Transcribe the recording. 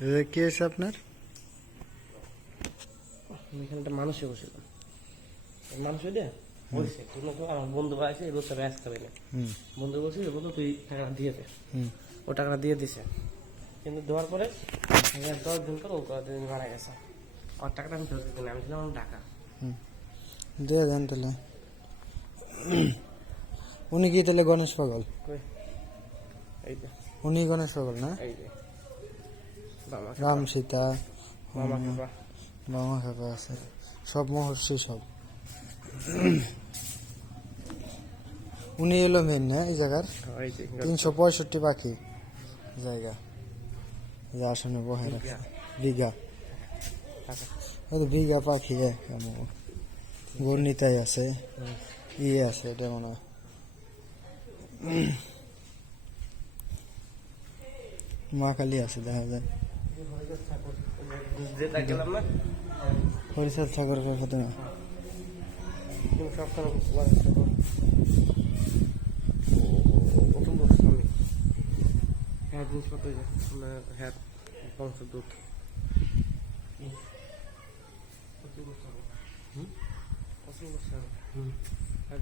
কি হয়েছে আপনার? এখানে একটা মানুষে বসেছিল, মানুষ ওইটা বলছে আমার বন্ধু আছে এই বছর আসতে পারি না। বন্ধু বলছে যে বন্ধু তুই টাকাটা দিয়ে দে। ও টাকাটা দিয়ে দিছে, কিন্তু দেওয়ার পরে 10 দিন পর ও দিন মারা গেছে। ওর টাকাটা আমি ফেরত দিতে না, আমি ছিলাম আমার টাকা দিয়ে দেন তাহলে। উনি কি তাহলে গণেশ পাগল? এই যে উনি গণেশ পাগল না? এই যে রাম সীতা মামা খেপা মামা খেপা আছে, সব মহর্ষি সব। উনি এলো মেন না এই জায়গার? 365 পাখি জায়গা যে আসনে বহে রাখছে। বিঘা বিঘা পাখি গর্ণিতাই আছে, ইয়ে আছে এটা মনে হয়। মা কালী আছে দেখা যায়। হরিচাঁদ ঠাকুরের সাথে না হ্যাঁ জিনিসপত্র হ্যাঁ বংশদূত হুম